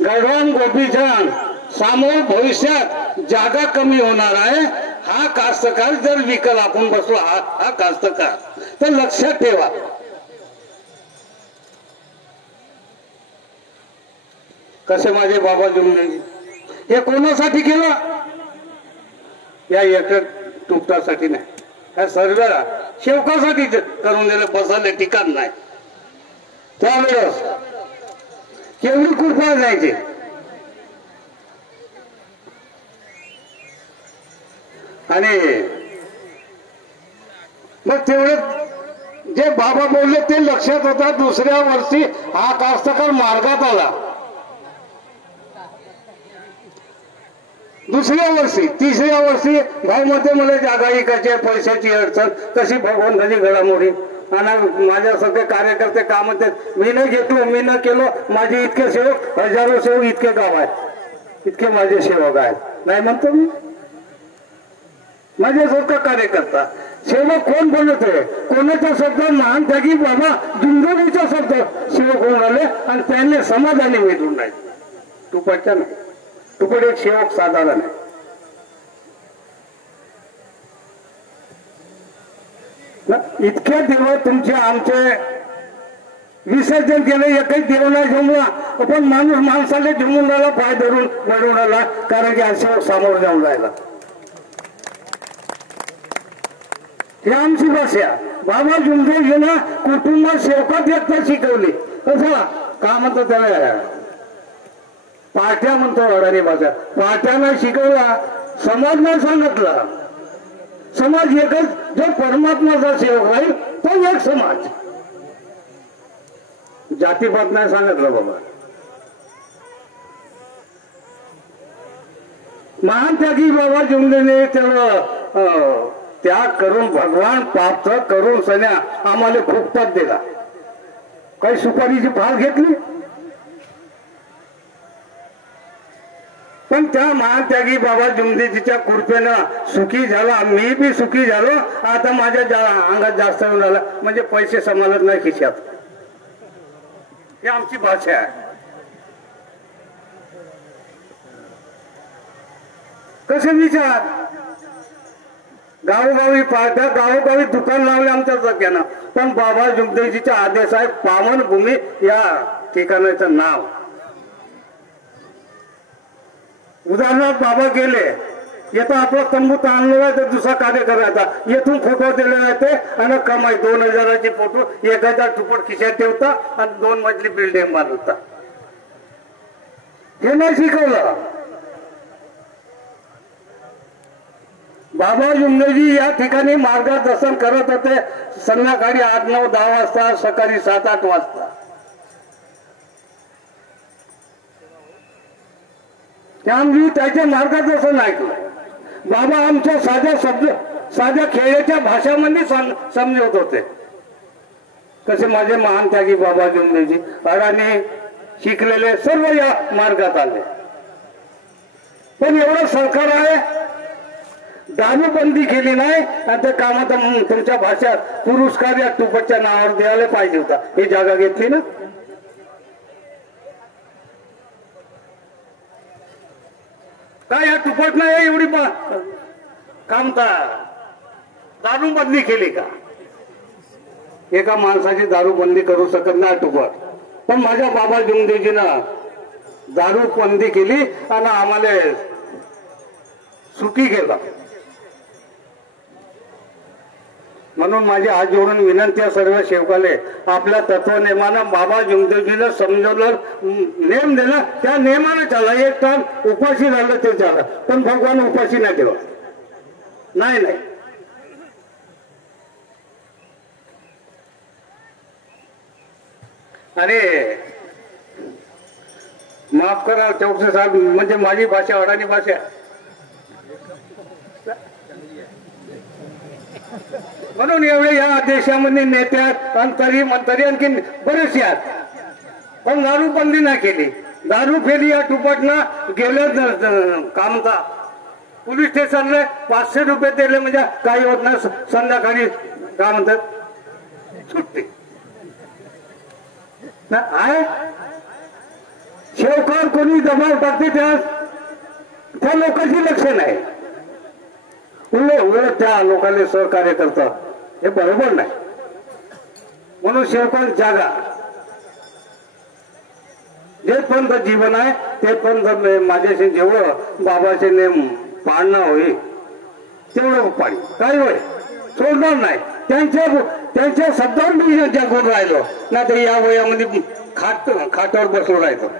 गडवान गोपीचंद समोर भविष्यात जागा कमी होणार आहे, हा कास्तकार जर विकल आपण बसलो हा कास्तकार, तर लक्षात ठेवा कसे माझे बाबा जुमलेजी हे कोणासाठी केलं, या एक तुपटासाठी नाही, ह्या सर्व शेवकासाठी करून दिलं, बसायला ठिकाण नाही. त्यावेळेस केवढी कृपा जायची. आणि मग तेवढं जे बाबा बोलले ते लक्षात होता. दुसऱ्या वर्षी हा कास्तकार मार्गात आला. दुसऱ्या वर्षी तिसऱ्या वर्षी भाऊ मध्ये मला जागा विकायची, पैशाची अडचण, कशी भगवंताची घडामोडी, आणि माझ्यासारखे कार्यकर्ते काम म्हणतात मी न घेतलो मी न केलो, माझे इतके सेवक हजारो सेवक इतके गाव आहेत, इतके माझे सेवक आहेत, नाही म्हणतो मी. माझ्यासारखा कार्यकर्ता सेवक कोण बोलत आहे, कोणाचा शब्द महान त्यागी बाबा जुंजोडीचा शब्द सेवक होऊन आले आणि त्यांनी समाधानी मिळून नाही. तुपाच्या नाही, तुपड एक सेवक साधारण आहे. इतक्या दिवस तुमचे आमचे विसर्जन केले, एकही देव नाही जमला, पण माणूस माणसाला जमून राहिला, पाय धरून वळून राहिला, कारण की सेवक समोर जाऊन राहिला. ही आमची भाषा. बाबा जुमदेजींना कुटुंबात सेवकात एकता शिकवली. कसं का म्हणतो त्याला, पाट्या म्हणतो अडाणी भाषा. पाट्याला शिकवला, समाज नाही सांगितला. समाज एकच, जो परमात्माचा सेवक राहील तो एक समाज, जातीपात नाही सांगितलं बाबा. महान त्यागी बाबा जुमलेने तेवढं त्याग करून भगवान प्राप्त करून सन्या आम्हाला फुकटात दिला. काही सुपारीची फाल घेतली, पण त्या महात्यागी बाबा जुमदेजीच्या कृपेनं सुखी झाला, मी बी सुखी झालो. आता माझ्या अंगात जास्त होऊन आला म्हणजे पैसे सांभाळत नाही खिशात. ही आमची भाषा आहे. कसे विचार, गावोगावी पाहता, गावोगावी दुकान लावले आमच्या सगळ्यांना, पण बाबा जुमदेजीचा आदेश आहे पावनभूमी या ठिकाणाचं नाव. उदाहरणार्थ बाबा गेले, येतो आपला तंबू ताणलेला आहे तर दुसरा कार्य करायचा, येथून फोटो दिले जाते आणि कमाई 2000ची फोटो 1000 तुपट खिशात ठेवता आणि 2 मजली बिल्डिंग बांधता. हे नाही शिकवलं. बाबा जुमदेजी या ठिकाणी मार्गदर्शन करत होते. संध्याकाळी 8, 9, 10 वाजता, सकाळी 7, 8 वाजता. आम्ही त्याचे मार्गदर्शन ऐकलं. बाबा आमच्या साध्या खेळाच्या भाषामध्ये समजत होते. कसे माझे महान त्यागी बाबा जुमदेजी अडाणी शिकलेले सर्व या मार्गात आले. पण एवढं सरकार आहे, दारू बंदी केली नाही आणि त्या कामात तुमच्या भाषात पुरस्कार या तुपटच्या नावावर द्यायला पाहिजे होता. ही जागा घेतली ना. काय या तुपट नाही एवढी कामता दारू बंदी केली का? एका माणसाची दारू बंदी करू शकत नाही तुपट, पण माझ्या बाबा जुमदेजीनं दारू बंदी केली आणि आम्हाला सुखी केला. म्हणून माझी हात जोडून विनंती आहे सर्व सेवकाले, आपल्या तत्वनेमानं बाबा जुमदेजीनं समजवलं, नेम दिला, त्या नेमानं चाला. एक टाइम उपाशी झालं ते झालं, पण भगवान उपाशी नाही ठेवा. नाही नाही, अरे माफ करा चौकसे साहेब, म्हणजे माझी भाषा अडाणी भाषा. म्हणून एवढे या देशामध्ये नेत्यात अंतरी मंतरी आणखी बरेचसे आहेत, पण दारू बंदी नाही केली. दारू फेरी या तुपटनं गेलं कामता पोलीस स्टेशनला 500 रुपये दिले म्हणजे काही होत नाही. संध्याकाळी काय म्हणतात सुट्टी आहे. शेवकार कोणी दबाव टाकते त्या लोकांची लक्ष नाही, उलट त्या लोकांना सहकार्य करतात, हे बरोबर नाही. म्हणून शेवकार जागा, जेपर्यंत जीवन आहे तेपर्यंत माझ्याशी जेवढं बाबाचे नेम पाळणं होईल तेवढं पाणी काही होय सोडणार नाही. त्यांच्या शब्दावर मी जगून राहिलो, नाही तर या वयामध्ये खाटावर बसलो राहतो.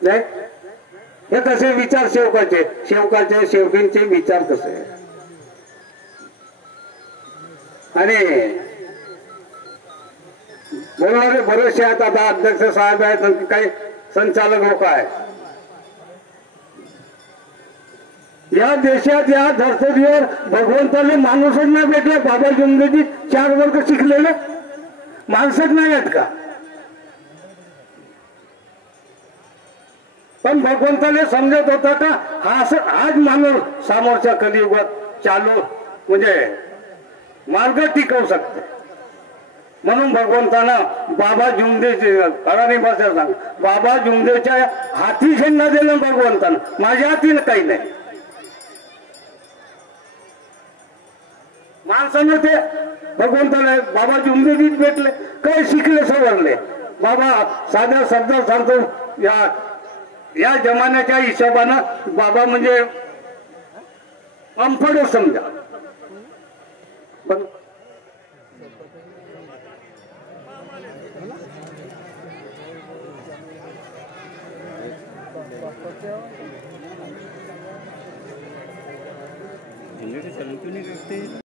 नाही हे कसे विचार शेवकाचे शेवकींचे विचार कसे. आणि बोलणारे बरेचसे आहेत, आता अध्यक्ष साहेब आहेत, काही संचालक लोक आहेत. या देशात या धर्तीवर भगवंताने माणूसच नाही भेटले. बाबा जुमदेजी 4 वर्ग शिकलेले माणसच नाही आहेत का? पण भगवंताने समजत होता का हाच माणूस समोरच्या कलियुगात चालू म्हणजे मार्ग टिकवू शकते. म्हणून भगवंतानं बाबा जुमदेचे अडाणी भाषा सांग, बाबा जुमदेच्या हाती झेंडा दिला भगवंतानं, माझ्या हाती काही नाही. माणसानं ते भगवंताने बाबा जुमदेजीच भेटले, काही शिकले सवरले. बाबा साध्या शब्दात सांगतो, या जमान्याच्या हिशोबानं बाबा म्हणजे अंफड समजा.